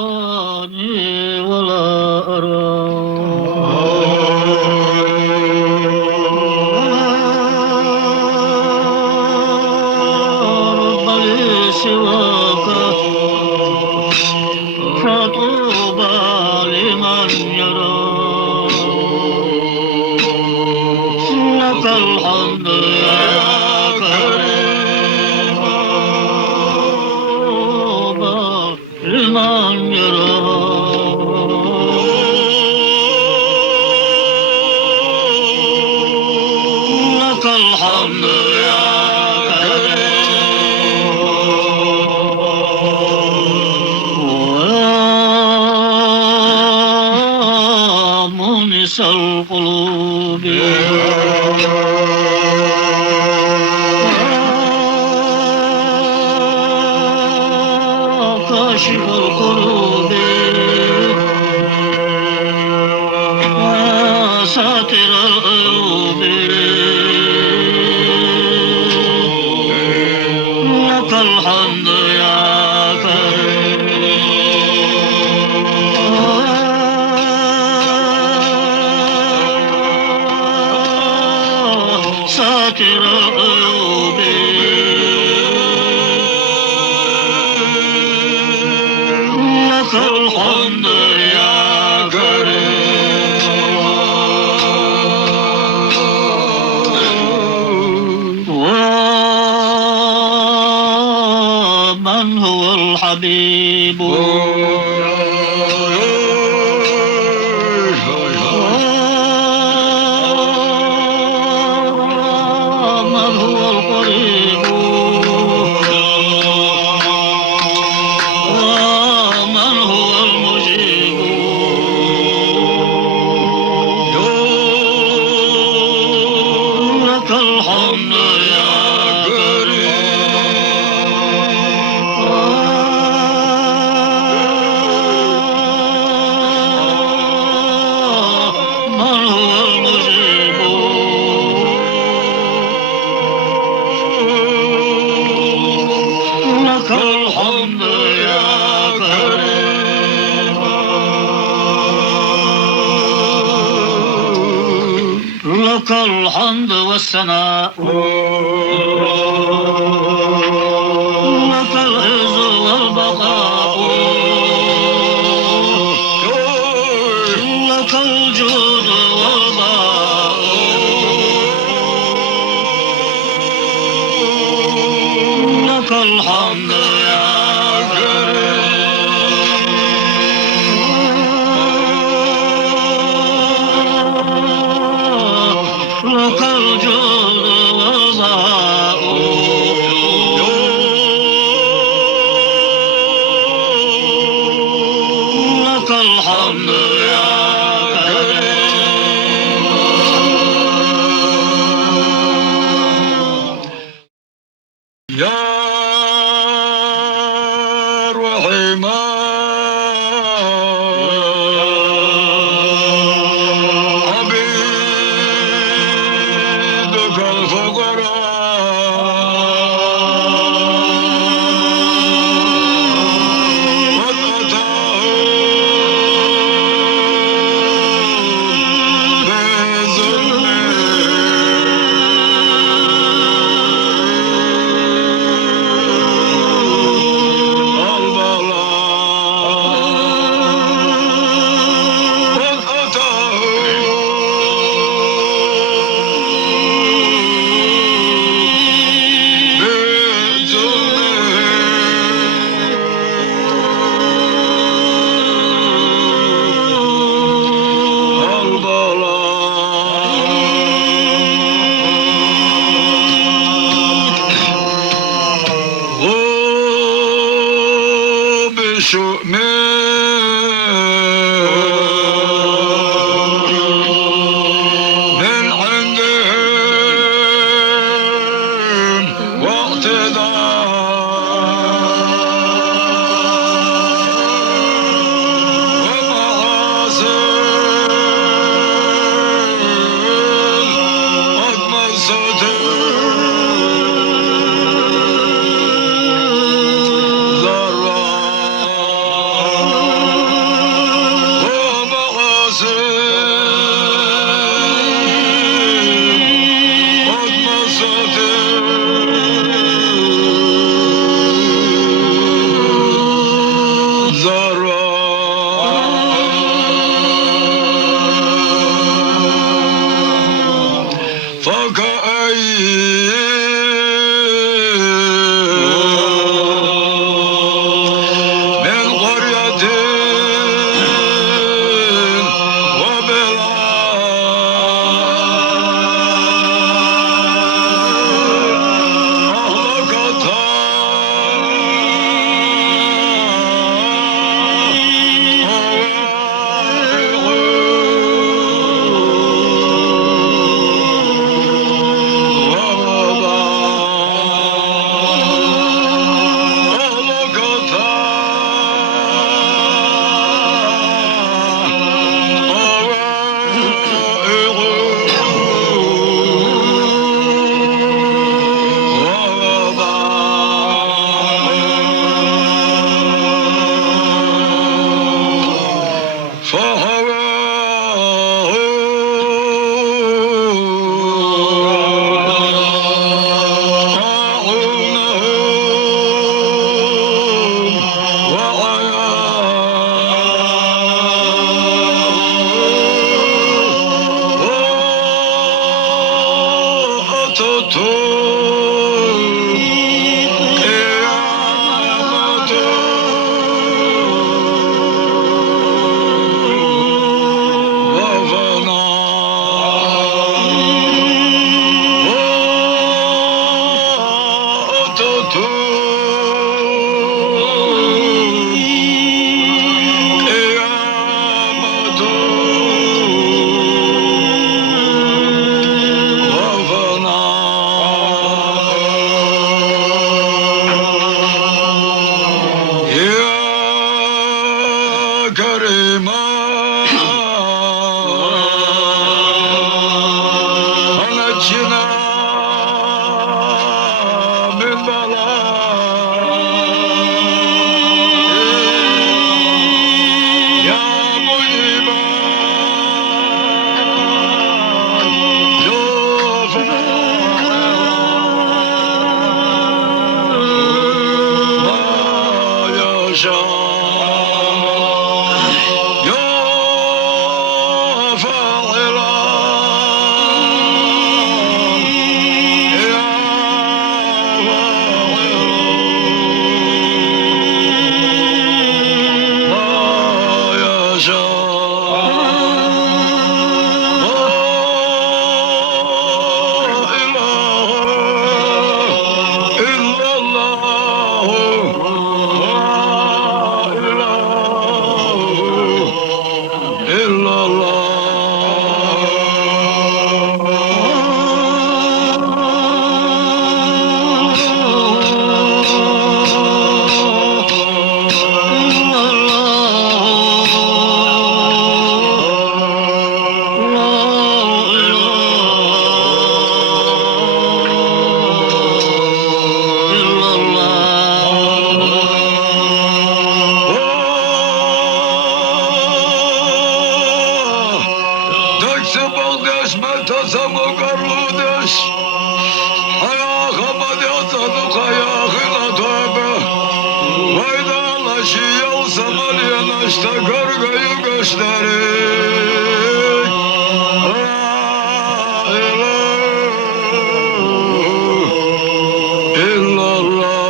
تراني ولا أراك رب لي سواك فطوبى لمن يرى لك الحمد يا كريم طوبى لمن يرى لك الحمد يا كريم ويا مونس القلوب كاشف الكروب وساتر العيوب لك الحمد يا كريم ساتر العيوب لك الحمد يا كريم ومن هو الحبيب ومن هو القريب ومن هو المجيب لك الحمد يا كريم من هو المجيب لك الحمد يا كريم لك الحمد والثناء لك العز والبقاء لك الجود والباء لك الحمد يا كريم لك الجود والباء لك الحمد يا كريم يا رحمن عبيدك الفقراء قد أتاهم بشؤم من عندهم واعتداء ومحاسن قد مست güneşi yolsa yanaşta kargayı gösterir. La ilahe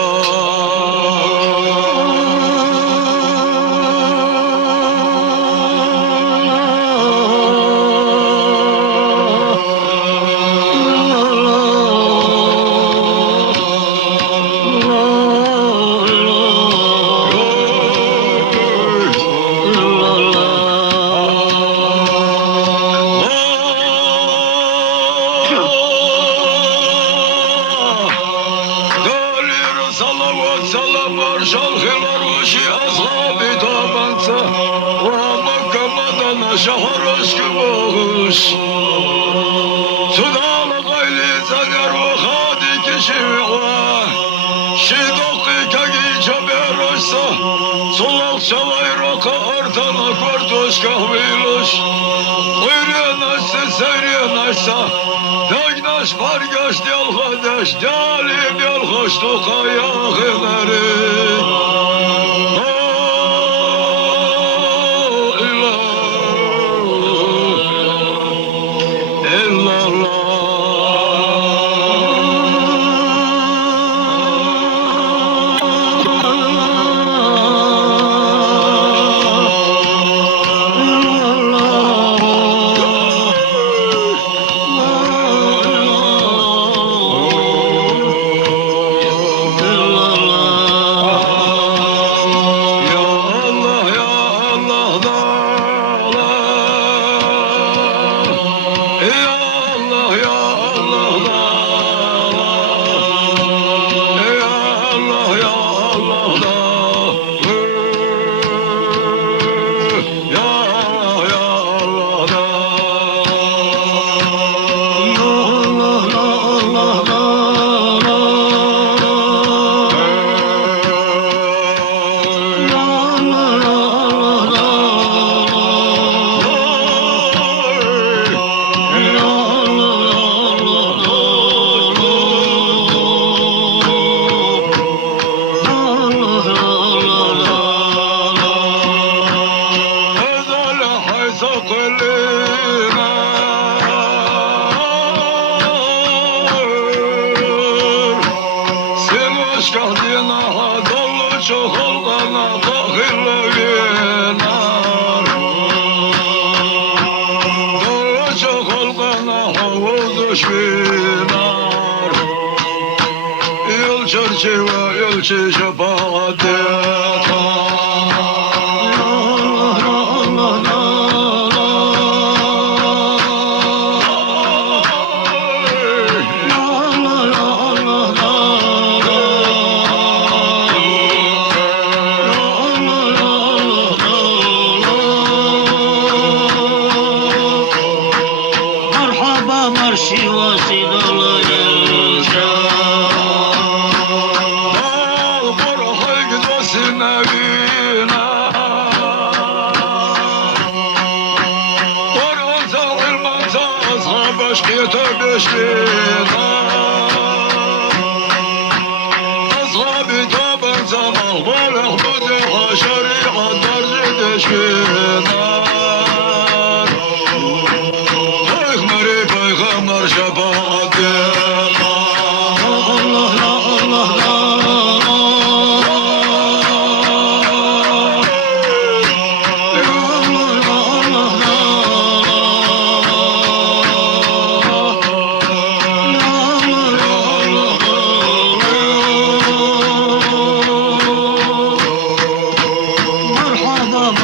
Salavat salam var şalhılar uşi ashabi tabansa ve makamadan şahar aşkı boğuş Sudalı gayli zagar ve hadi kişi ve şidokı kagi çaberoşsa solak çalay roka artana kortoş kahviloş Uyruyan açsa seriyan açsa Dagnaş bargaş yalhadaş Dalim yalhoş tukayakları Çok olgana bakırlı günar Dolu çok olgana havuz düşkünar Yıl çerçeve yıl şefaat Marşı vasidalı Ashabi taban zaman Valah buduha şeriat darcı deşkinar Peygamber peygamber şefaat Allah ya Allah ya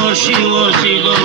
marşı vasidalı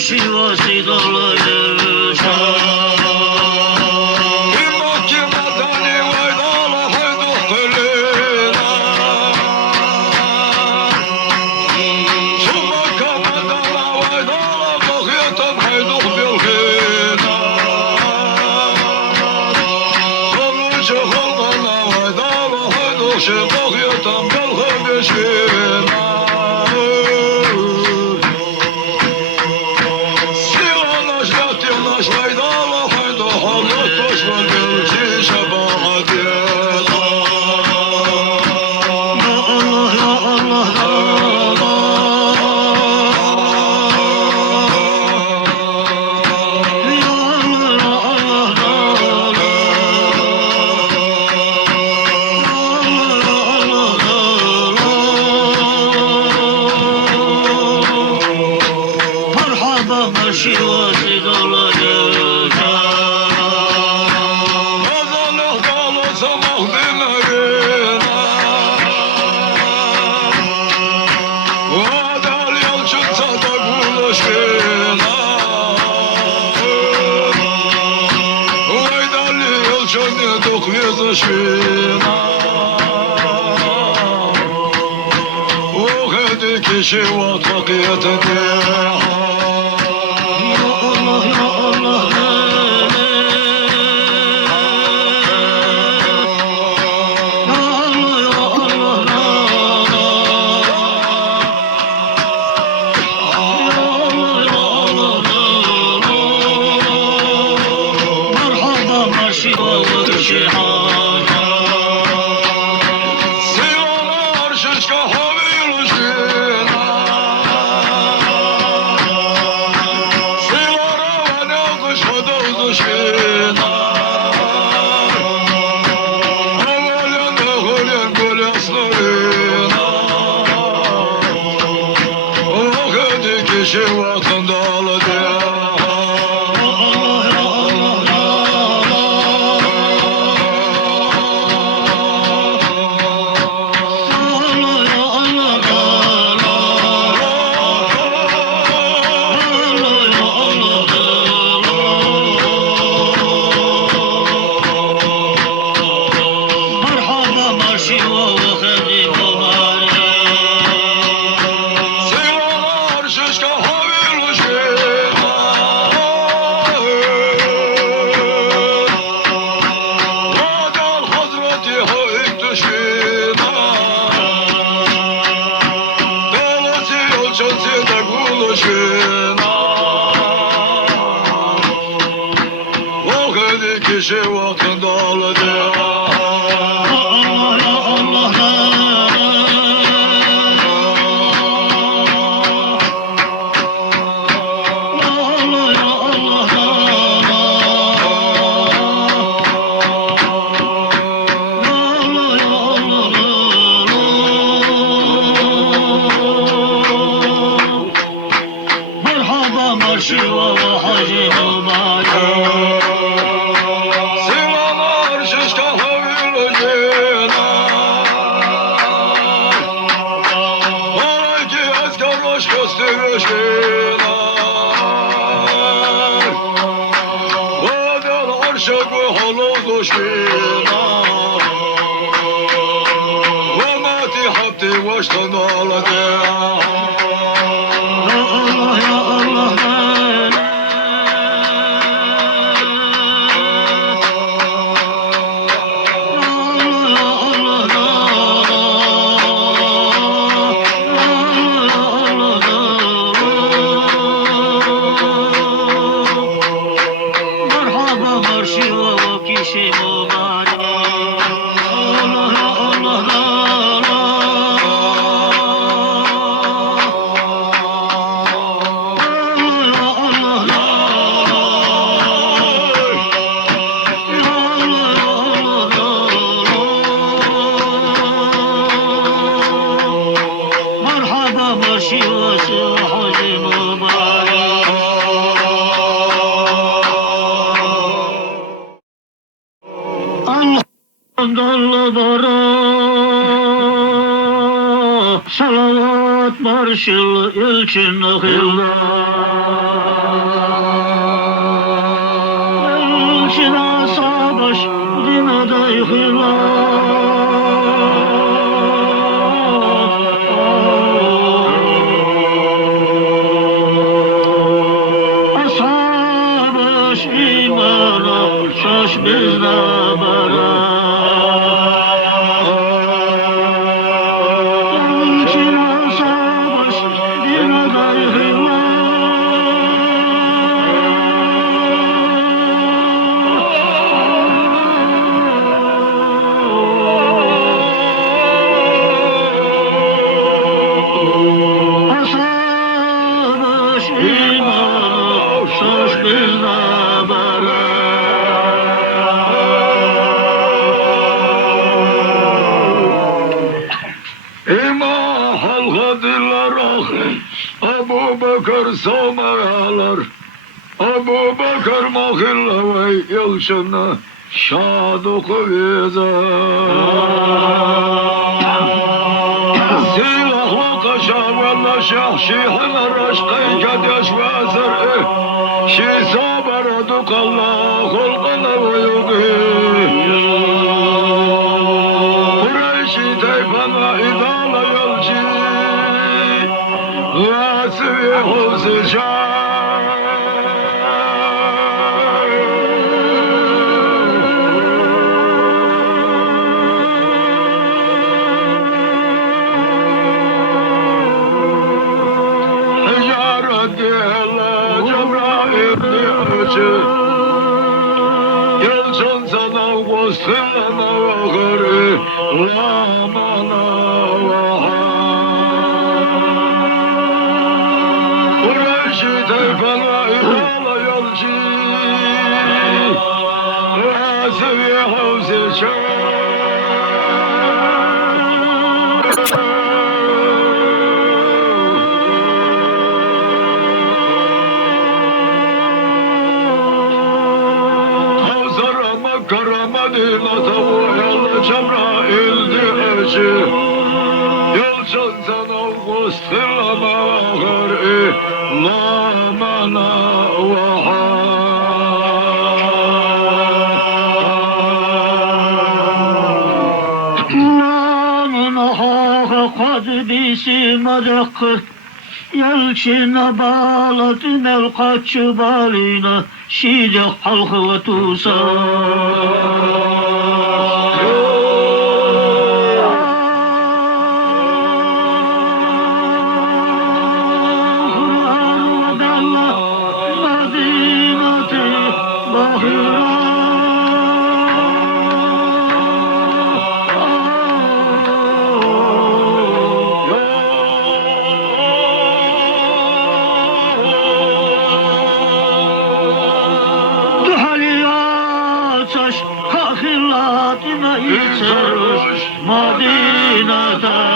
marşivası dolayır marşivası dolayır Kişi vat hakiyetinde kişi vakın dağladı Merhaba marşiva hacı mübarek Dallara salavat At marşıl elçin ahilla Elçin asa baş dinada yıkıla Asa baş imana şaş bizde bara Abu Bakır somayalar Abu Bakır mahilla ve yılşına şaduku vize Silahlı kaşa valla şahşihin araşkın kadeş ve zır'ı Şi sabara dukalla hulkana ve yugi Kureyşi teyfana idala yolcu Vasiye huzuca Yalçın sana vastına vahırı Lamana vaha Kureyşi teyfana idala yolcu Vasiye huzuca Karamadina tavuğuyla Cebrail'di eşi Yalçın sana vastılama gır'i Lamana vaha Lamana haha kadbisi madakı Yalçına bağladı melkaçı balina Şide halkı ve tusa Madina'da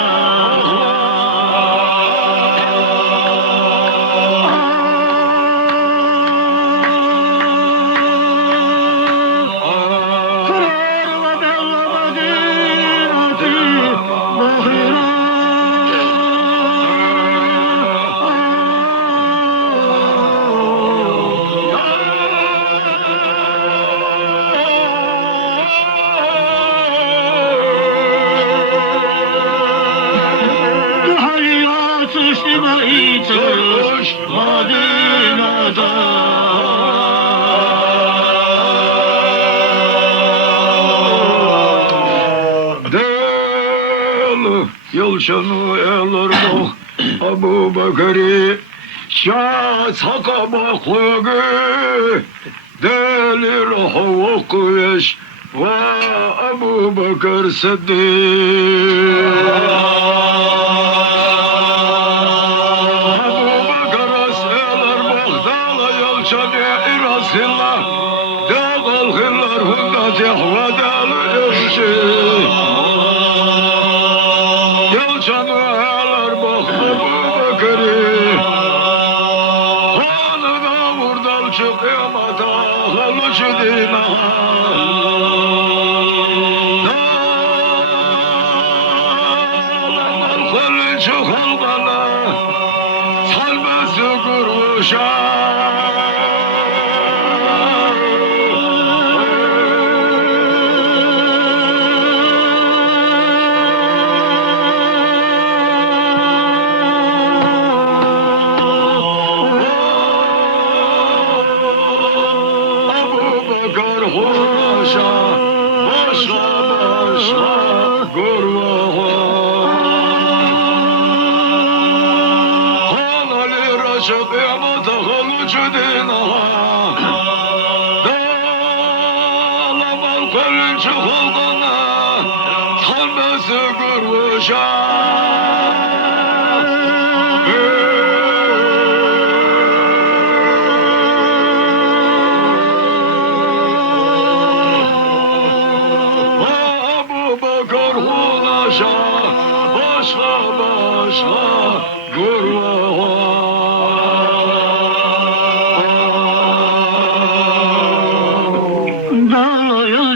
Yalçını eler bak Abu Bakır'ı Şah sakamaklığı Delir havuk veş Ve Abu Bakır Sıddık Abu Bakır asyalar Bağdala yalçını irasıllah Dağıl hıllar hunda cehvedalı yürşi Yalçanlar bak Abu Bakır'ı Hanıda vurdal çıkıyor mata Halışı dina Dağlar kılçı halbana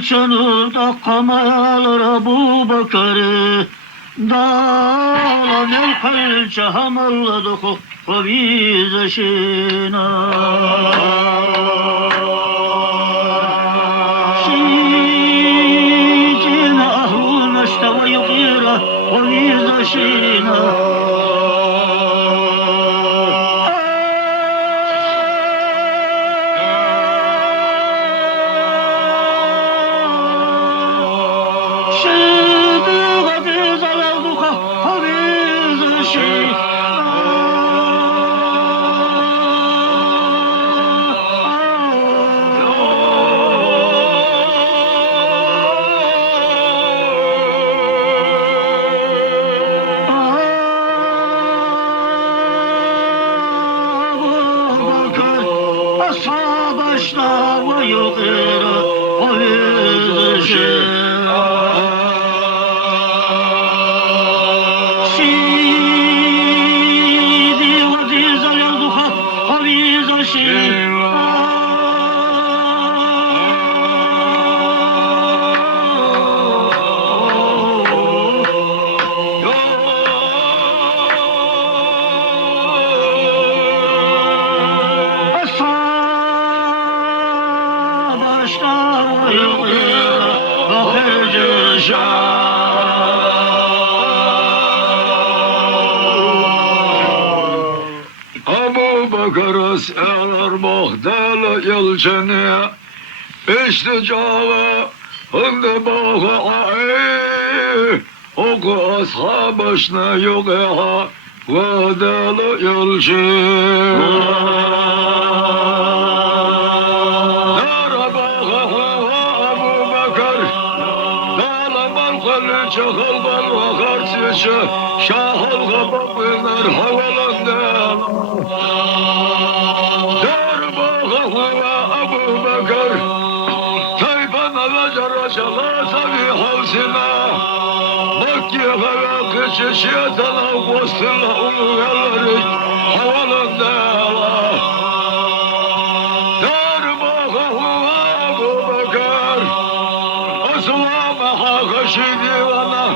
Çanırda kamalar Abu Bakar'ı dağlan el kalçe hamalladık o vizşina şicine ahlun işte ve yukira o vizşina Başlar ve yukarı o yüzüşü Sidi ve dizal yazduha o yüzüşü Abu Bakar'ız eğer muhtel yılçını işte cava hındı bağı ay oku ashabışına yok eha vadel yılçını Abu Bakar dağlaman kalı çakal var vakar sişe şahıl kapaklar havalandı Abu Bakar Tayfana ve Caraşala Sabi Havsina Makkiye ve kışı şeytana Kostuna umuyaları Havalında Abu Bakar Aslama hakaşı divana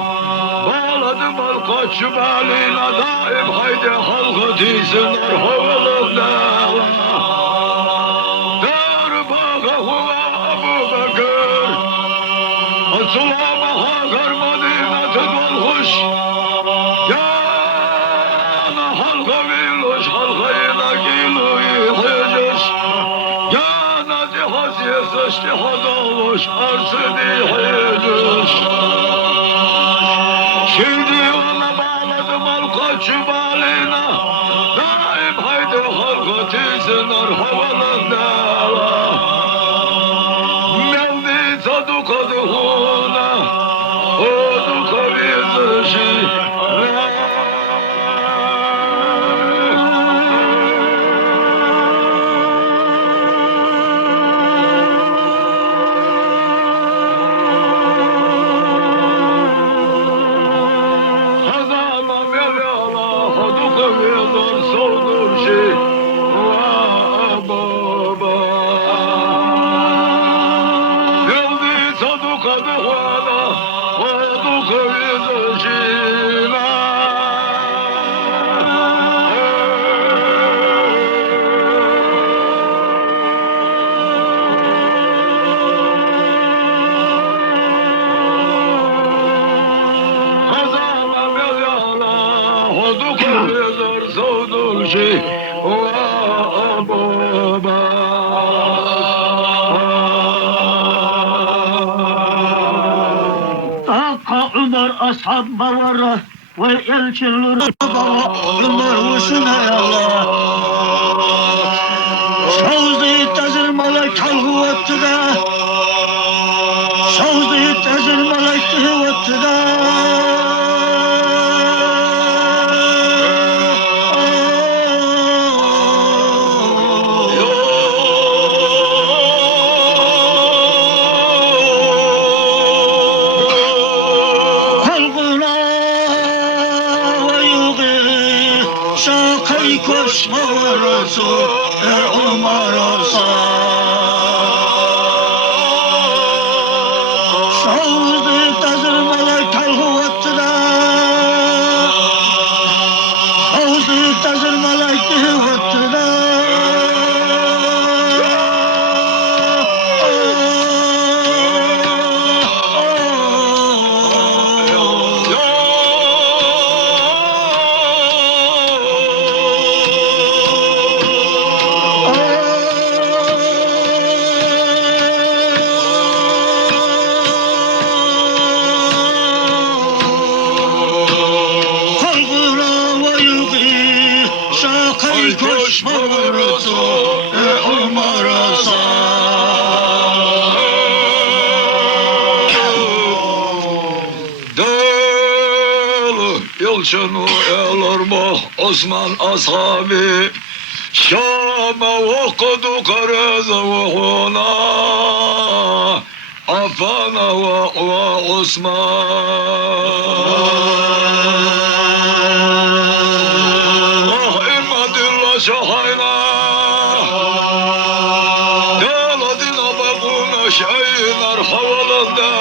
Bağladım alkaçı balina Daim haydi halka dizsinler Havalında Sulamaha garmadina tedvalhuş Yana halka viluş halkayla giluyi hıcış Yana cihazye sıçtihad olmuş arsidi hıcış Şimdi ona bağladım halkaçı balina Daim haydi halka tizsinler havalanda Mevdi sadukadıhuna Odu kavizişi yazar savdul şey baba. Akka Ömer ashab bavara ve elçiler Ömer husna Allah. Şavzı tezir melek halhuvattı da Şavzı tezir melek halhuvattı da Halkına ve yugi Şakay koşma varası Ömer Şavzı tezir melek halhuvattı da Şavzı tezir melek halhuvattı da Şakay koşma varası Ömer Dağlı yolcunu elarma Osman ashabi Şam'a okudu karıza ve huna Afana ve Osman İmmadillah şahayna Dağladina babuna şeyler havalında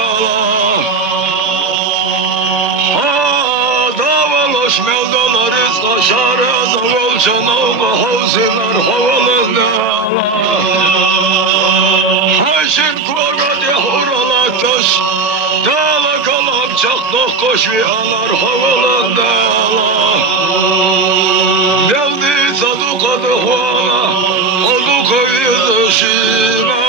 Davalaş mevdalar izga şarı Zaval çanağı havsiler havalında Haşin kuagadi huralataş Dağla kalam çaklık koşvi anar havalında Devdi sadukadı huana Aduka yüzü şima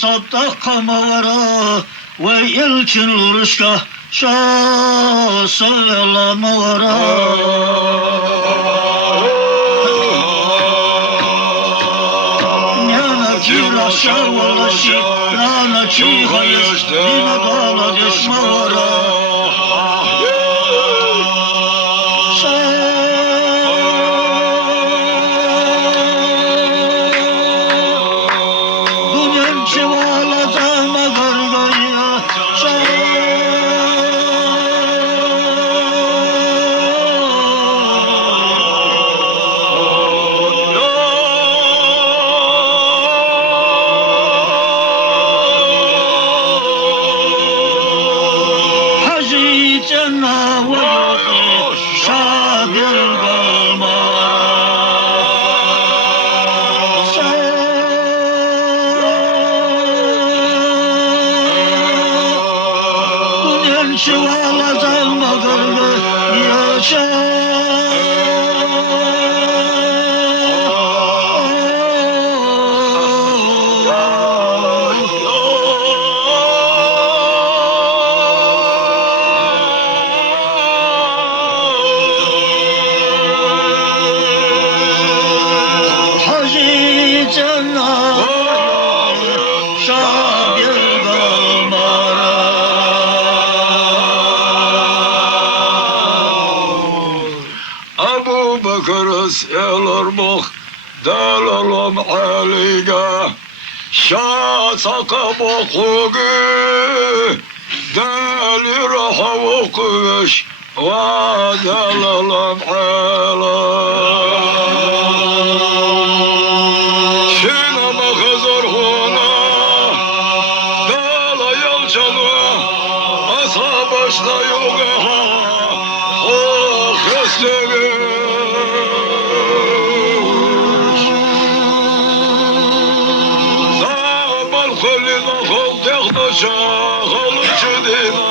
Satta kamara ve elçin uruşka şasalama vara Nana kira şavalaşı Nana çihayış Dina dala deşmara dalalım eline şasaka bokugu delir havukuş ve dalalım eline Sinema kızır huna dala yalçanı asa başla yok o kıstırır Şahıl çudina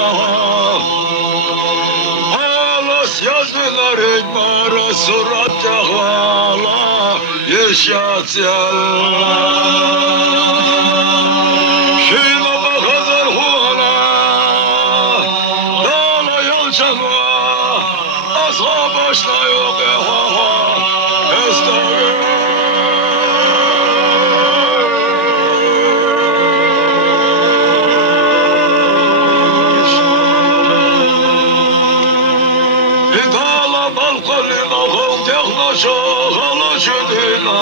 Alas yazdılar ekmara surat cahvala Yaşat yalla Şina bakazar huana Dala yalçanva Asa başla yok eha Estağfirullah Şahalı çödüna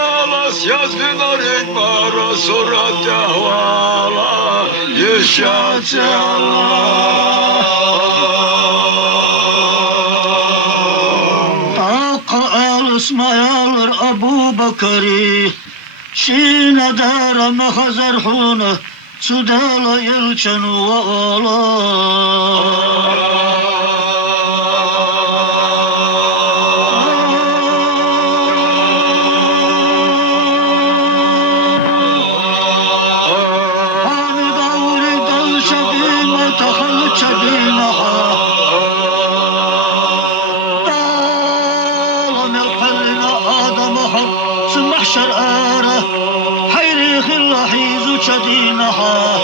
Alas yazdılar ekbara surat cahvala Yaşat Taqa alısmayalır Abu Bakari Şine dara mehazar huna Sudala yelçenu ve ala محشر آره حيري خلا حيزو شدينها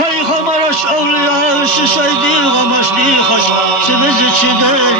هاي خمرش أولياء ششيدي غمش دي خش سبز شدي